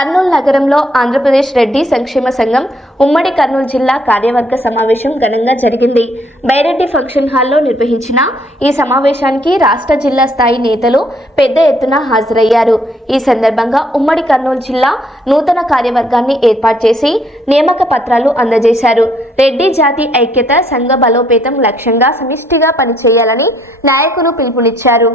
కర్నూలు నగరంలో ఆంధ్రప్రదేశ్ రెడ్డి సంక్షేమ సంఘం ఉమ్మడి కర్నూలు జిల్లా కార్యవర్గ సమావేశం ఘనంగా జరిగింది. బైరెడ్డి ఫంక్షన్ హాల్లో నిర్వహించిన ఈ సమావేశానికి రాష్ట్ర జిల్లా స్థాయి నేతలు పెద్ద ఎత్తున హాజరయ్యారు. ఈ సందర్భంగా ఉమ్మడి కర్నూలు జిల్లా నూతన కార్యవర్గాన్ని ఏర్పాటు చేసి నియామక పత్రాలు అందజేశారు. రెడ్డి జాతి ఐక్యత సంఘ బలోపేతం లక్ష్యంగా సమిష్టిగా పనిచేయాలని నాయకులు పిలుపునిచ్చారు.